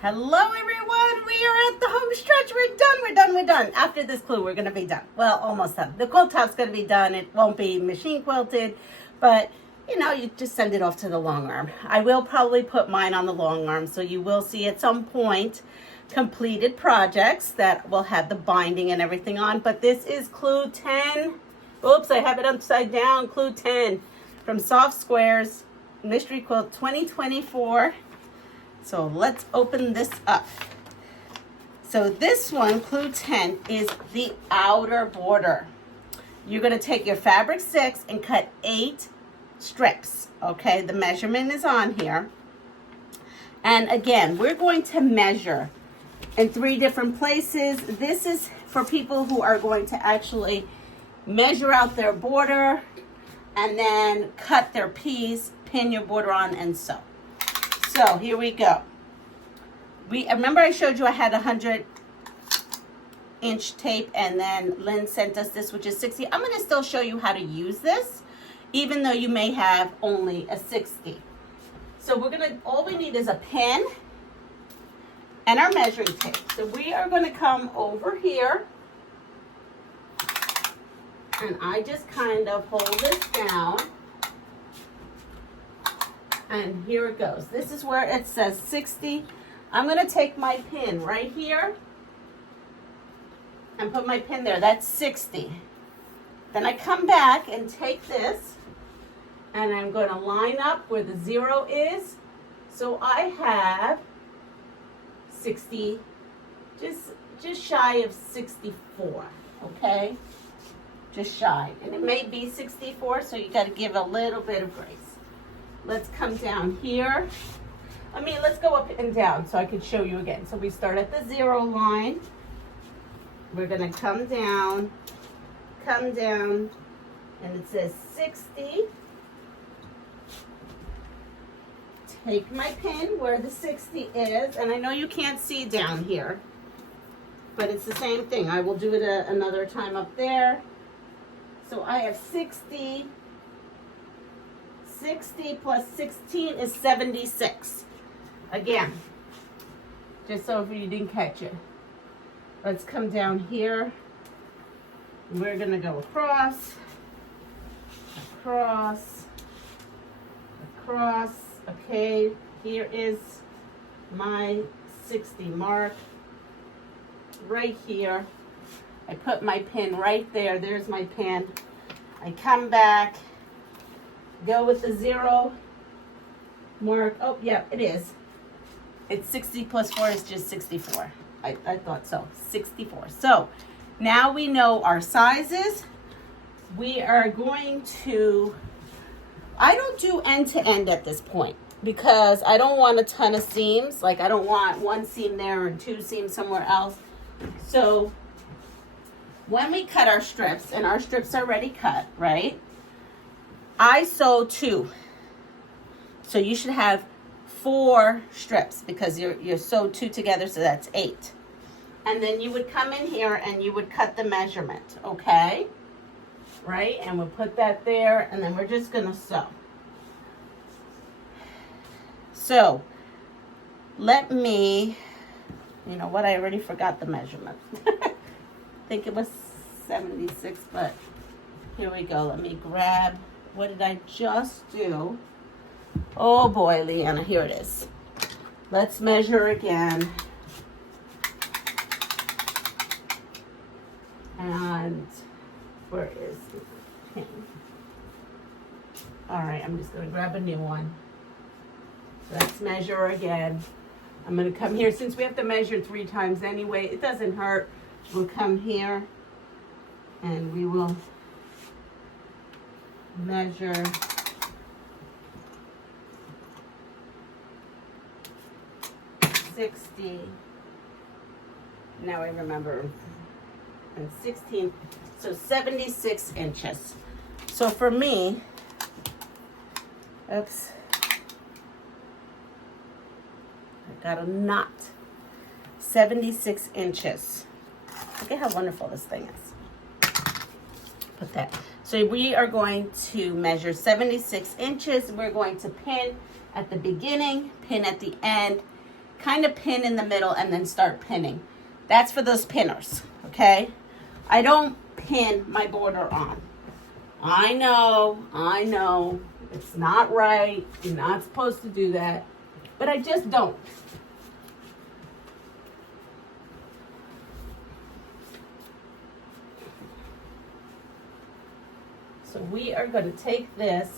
Hello everyone, we are at the home stretch. We're done. After this clue, we're gonna be done. Well, almost done. The quilt top's gonna be done. It won't be machine quilted, but you know, you just send it off to the long arm. I will probably put mine on the long arm, so you will see at some point completed projects that will have the binding and everything on, but this is clue 10. Oops, I have it upside down. Clue 10 from Soft Squares Mystery Quilt 2024. So let's open this up. So this one, clue 10, is the outer border. You're going to take your fabric 6 and cut 8 strips. Okay, the measurement is on here. And again, we're going to measure in 3 different places. This is for people who are going to actually measure out their border and then cut their piece, pin your border on, and sew. So here we go. Remember I showed you I had 100-inch tape, and then Lynn sent us this, which is 60. I'm going to still show you how to use this, even though you may have only a 60. So all we need is a pin and our measuring tape. So we are going to come over here, and I just kind of hold this down. And here it goes. This is where it says 60. I'm going to take my pin right here and put my pin there. That's 60. Then I come back and take this, and I'm going to line up where the 0 is. So I have 60, just shy of 64, okay? Just shy. And it may be 64, so you got to give a little bit of grace. Let's come down here. Let's go up and down so I can show you again. So we start at the 0 line. We're going to come down, and it says 60. Take my pin where the 60 is, and I know you can't see down here, but it's the same thing. I will do it another time up there. So I have 60. 60 plus 16 is 76. Again, just so if you didn't catch it. Let's come down here. We're going to go across. Okay, here is my 60 mark. Right here. I put my pin right there. There's my pin. I come back. Go with the 0 mark. Oh, yeah, it is. It's 60 plus 4 is just 64. I thought so. 64. So now we know our sizes. We are going to, I don't do end to end at this point because I don't want a ton of seams. Like I don't want 1 seam there and 2 seams somewhere else. So when we cut our strips, and our strips are already cut, right? I sew 2. So you should have 4 strips because you're sewed 2 together, so that's 8. And then you would come in here and you would cut the measurement, okay? Right? And we'll put that there, and then we're just gonna sew. So let me, you know what, I already forgot the measurement. I think it was 76, but here we go. Let me grab, what did I just do? Oh boy, Leanna, here it is. Let's measure again. And where is the pin? All right, I'm just gonna grab a new one. Let's measure again. I'm gonna come here, since we have to measure 3 times anyway, it doesn't hurt. We'll come here and we will measure 60. Now I remember. And 16, so 76 inches. So for me, oops, I got a knot. 76 inches. Look at how wonderful this thing is. Put that. So we are going to measure 76 inches. We're going to pin at the beginning, pin at the end, kind of pin in the middle and then start pinning. That's for those pinners, okay? I don't pin my border on. I know, it's not right. You're not supposed to do that, but I just don't. So we are going to take this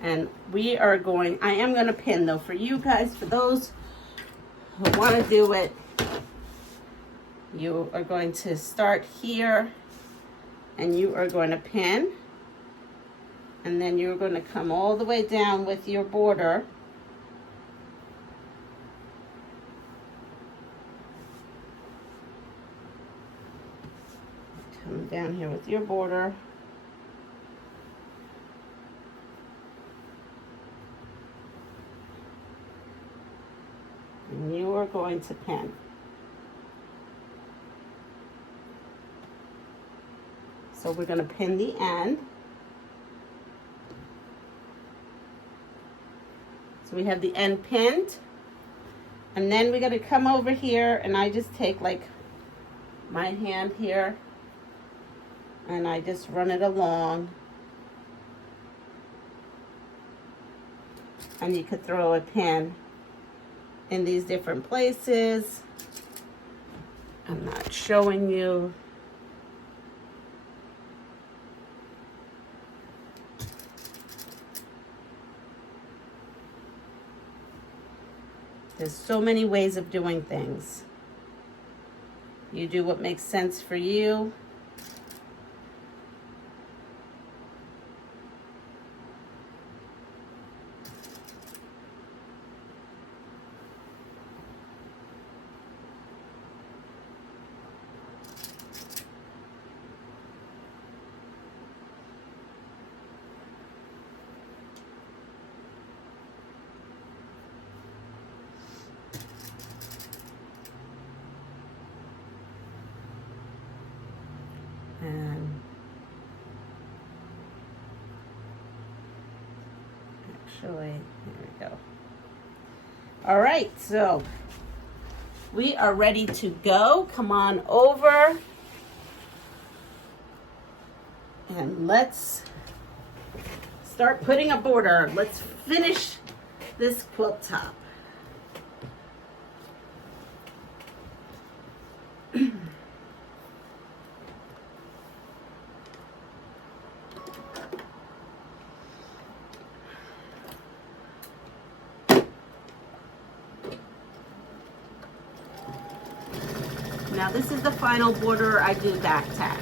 and we are going, I am going to pin though for you guys, for those who want to do it, you are going to start here and you are going to pin, and then you're going to come all the way down with your border. Come down here with your border. And you are going to pin. So we're going to pin the end. So we have the end pinned. And then we're going to come over here, and I just take like my hand here and I just run it along. And you could throw a pin in these different places. I'm not showing you. There's so many ways of doing things. You do what makes sense for you. And actually, here we go. All right, so we are ready to go. Come on over and let's start putting a border. Let's finish this quilt top. Now this is the final border. I do back tack.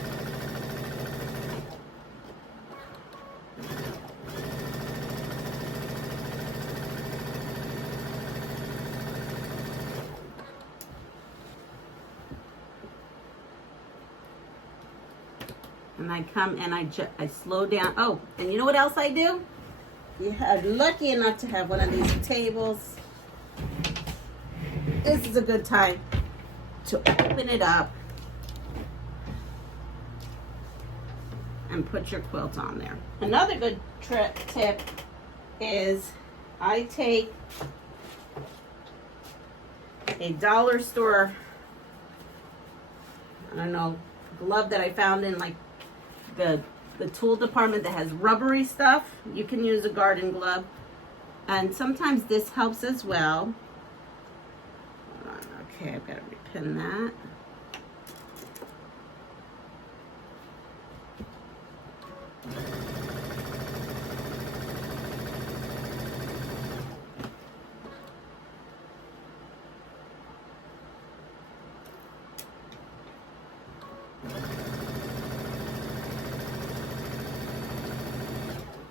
And I come and I slow down. Oh, and you know what else I do? You are lucky enough to have one of these tables. This is a good time to open it up and put your quilt on there. Another good tip is I take a dollar store, I don't know, glove that I found in like the tool department that has rubbery stuff. You can use a garden glove, and sometimes this helps as well. Hold on, okay, I've got to repin that.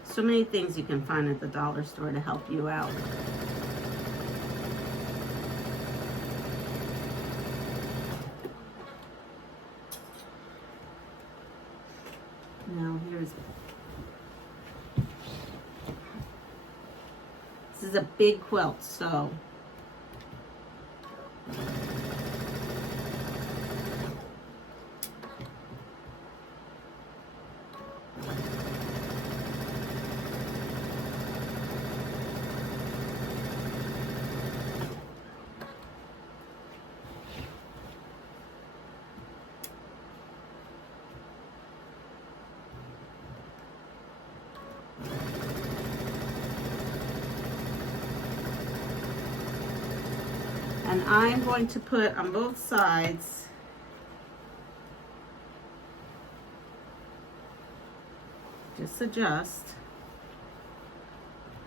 So many things you can find at the dollar store to help you out. Now here's, this is a big quilt, so And I'm going to put on both sides just adjust,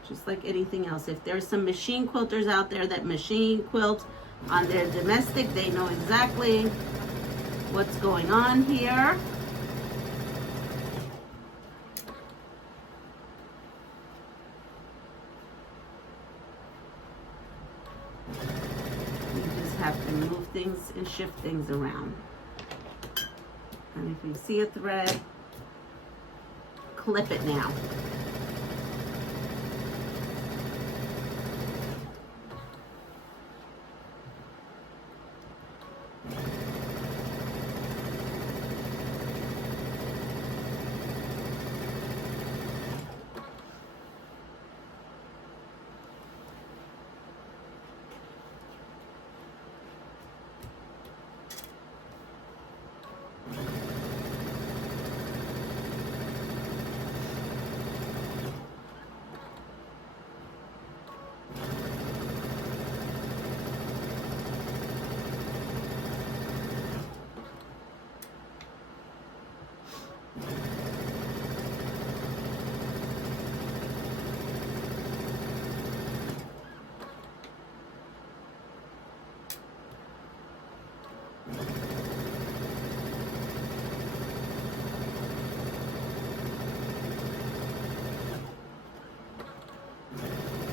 just like anything else. If there's some machine quilters out there that machine quilt on their domestic, they know exactly what's going on here. You just have to move things and shift things around. And if you see a thread, clip it now.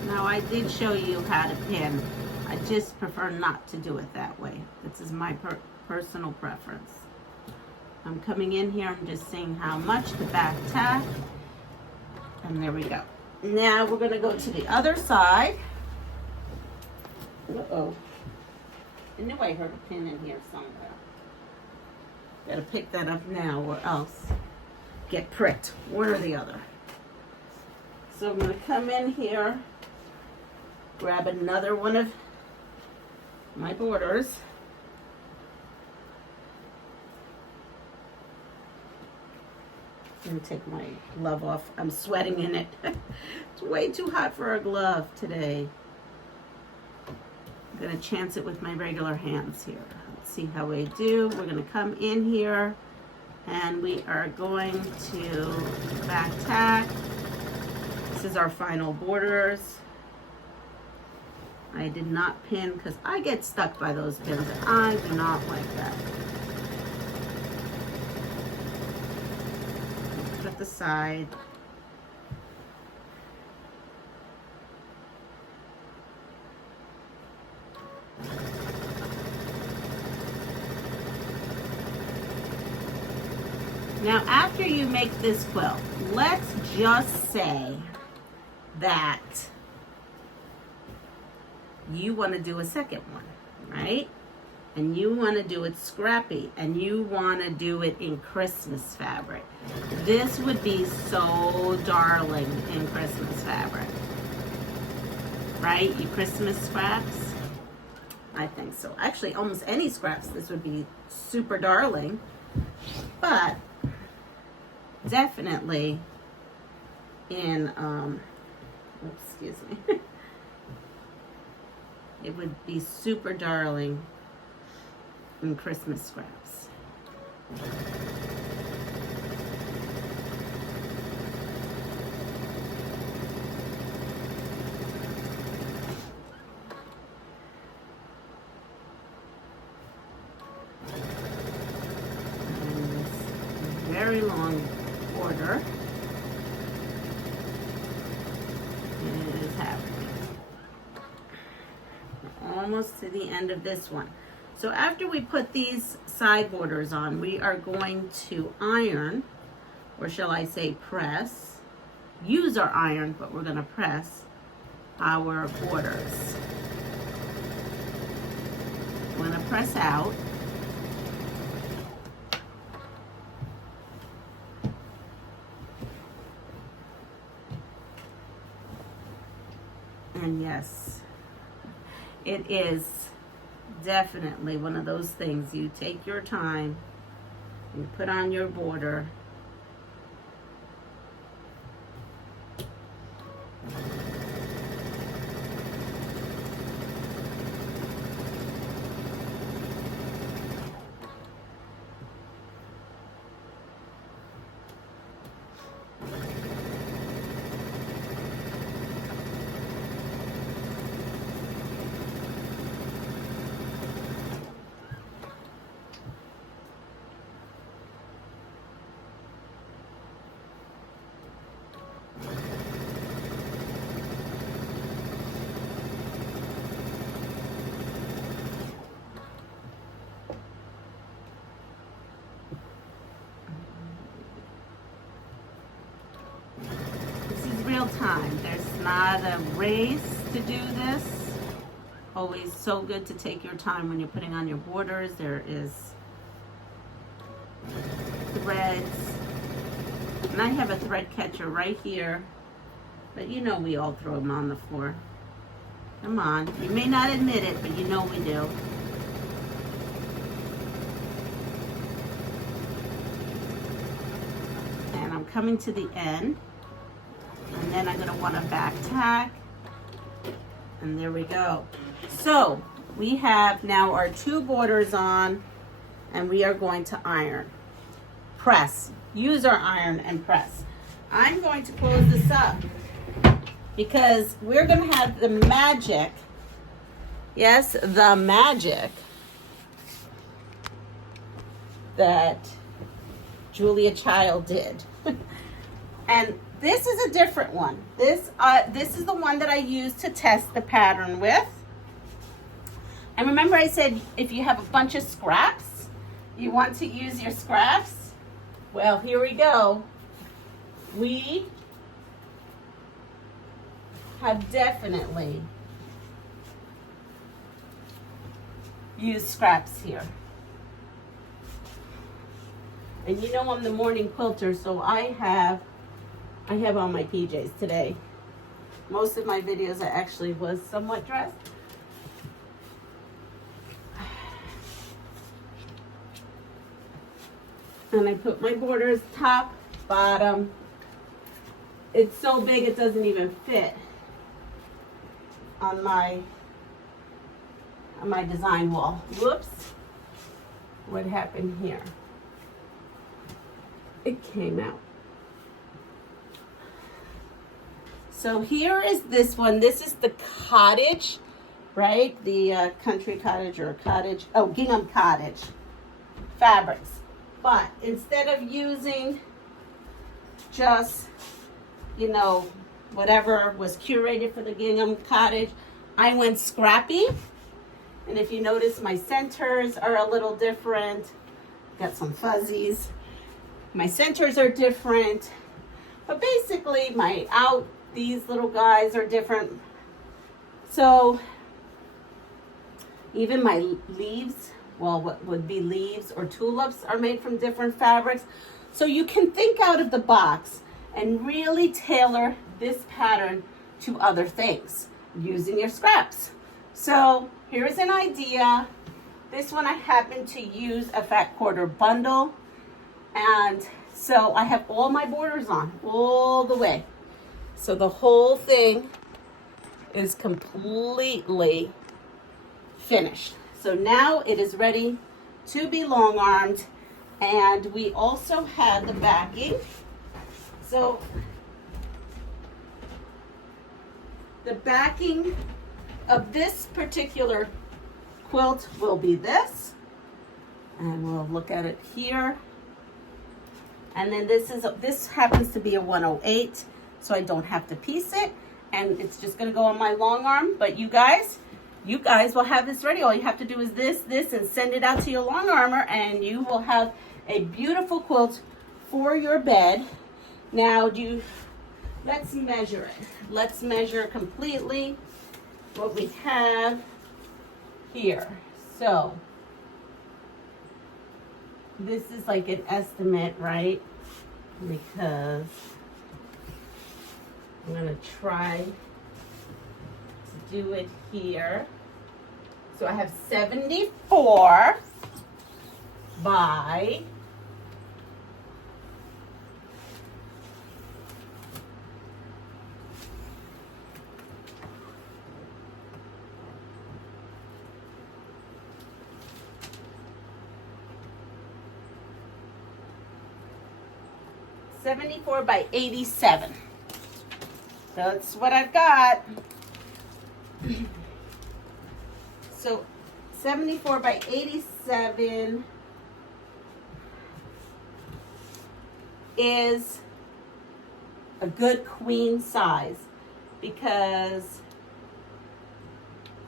Now I did show you how to pin. I just prefer not to do it that way. This is my personal preference. I'm coming in here, I'm just seeing how much the back tack, and there we go. Now we're gonna go to the other side. Uh-oh. I knew I heard a pin in here somewhere. Gotta pick that up now or else get pricked, one or the other. So I'm gonna come in here, grab another one of my borders. I'm gonna take my glove off. I'm sweating in it. It's way too hot for a glove today. I'm gonna chance it with my regular hands here. Let's see how we do. We're gonna come in here and we are going to back tack. This is our final borders. I did not pin because I get stuck by those pins. I do not like that. Put the side. Now, after you make this quilt, let's just say that you want to do a second one, right? And you want to do it scrappy, and you want to do it in Christmas fabric. This would be so darling in Christmas fabric, right? You Christmas scraps? I think so. Actually, almost any scraps, this would be super darling, but definitely in, excuse me. It would be super darling in Christmas scraps. And this very long border is happening. Almost to the end of this one. So after we put these side borders on, we are going to iron, or shall I say press, use our iron, but we're going to press our borders. We're going to press out. And yes, it is definitely one of those things. You take your time, you put on your border. Real time. There's not a race to do this. Always so good to take your time when you're putting on your borders. There is threads. And I have a thread catcher right here. But you know we all throw them on the floor. Come on. You may not admit it, but you know we do. And I'm coming to the end. And then I'm going to want to back tack. And there we go. So we have now our 2 borders on, and we are going to iron. Press. Use our iron and press. I'm going to close this up because we're going to have the magic. Yes, the magic that Julia Child did. And this is a different one. This is the one that I use to test the pattern with. And remember I said if you have a bunch of scraps, you want to use your scraps? Well, here we go. We have definitely used scraps here. And you know I'm the morning quilter, so I have on my PJs today. Most of my videos I actually was somewhat dressed. And I put my borders top, bottom. It's so big it doesn't even fit on my design wall. Whoops. What happened here? It came out. So here is this one. This is the cottage, right? The country cottage or cottage. Oh, gingham cottage fabrics. But instead of using just, you know, whatever was curated for the gingham cottage, I went scrappy. And if you notice, my centers are a little different. Got some fuzzies. My centers are different. But basically, these little guys are different. So even my leaves, well, what would be leaves or tulips are made from different fabrics. So you can think out of the box and really tailor this pattern to other things using your scraps. So here's an idea. This one I happen to use a fat quarter bundle. And so I have all my borders on all the way. So the whole thing is completely finished. So now it is ready to be long armed, and we also have the backing. So the backing of this particular quilt will be this, and we'll look at it here. And then this happens to be a 108. So I don't have to piece it, and it's just going to go on my long arm. But you guys will have this ready. All you have to do is this, and send it out to your long armor, and you will have a beautiful quilt for your bed. Now, let's measure it. Let's measure completely what we have here. So this is like an estimate, right? Because I'm going to try do it here. So I have 74 by 74 by 87. That's what I've got. So 74 by 87 is a good queen size because,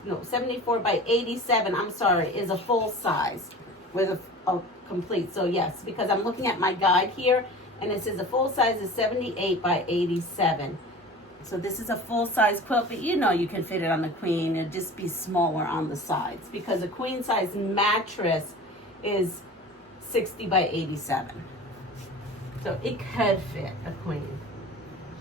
no, 74 by 87, I'm sorry, is a full size with a complete. So yes, because I'm looking at my guide here and it says the full size is 78 by 87. So this is a full-size quilt, but you know you can fit it on the queen. It'd just be smaller on the sides because a queen-size mattress is 60 by 87. So it could fit a queen,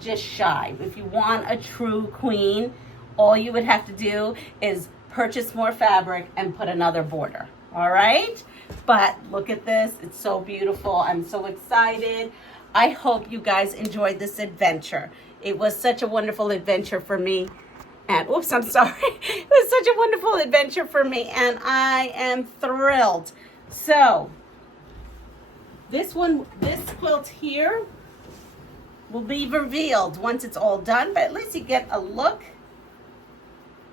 just shy. If you want a true queen, all you would have to do is purchase more fabric and put another border, all right? But look at this, it's so beautiful. I'm so excited. I hope you guys enjoyed this adventure. It was such a wonderful adventure for me. And, oops, I'm sorry. It was such a wonderful adventure for me, and I am thrilled. So, this quilt here will be revealed once it's all done, but at least you get a look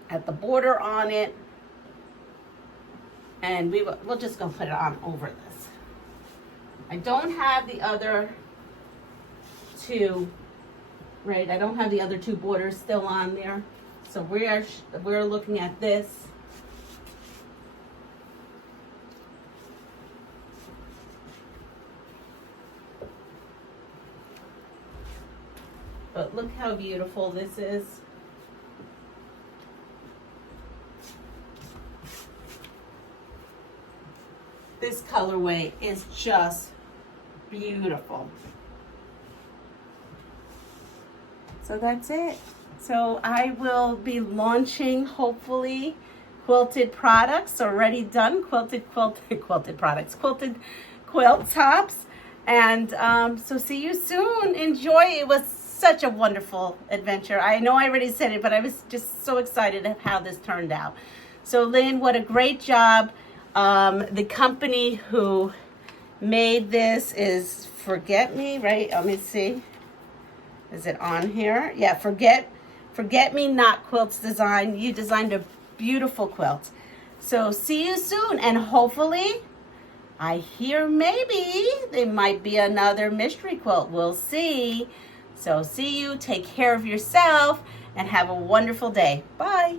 at the border on it. And we'll just go put it on over this. I don't have the other two. Right, I don't have the other two borders still on there. So we're looking at this. But look how beautiful this is. This colorway is just beautiful. So that's it. So I will be launching, hopefully, quilted products already done. Quilted products, quilted quilt tops. And so see you soon. Enjoy. It was such a wonderful adventure. I know I already said it, but I was just so excited at how this turned out. So Lynn, what a great job. The company who made this is Forget Me, right? Let me see. Is it on here? Yeah, Forget Me Not Quilts Design. You designed a beautiful quilt. So see you soon, and hopefully, I hear maybe there might be another mystery quilt. We'll see. So see you, take care of yourself, and have a wonderful day. Bye.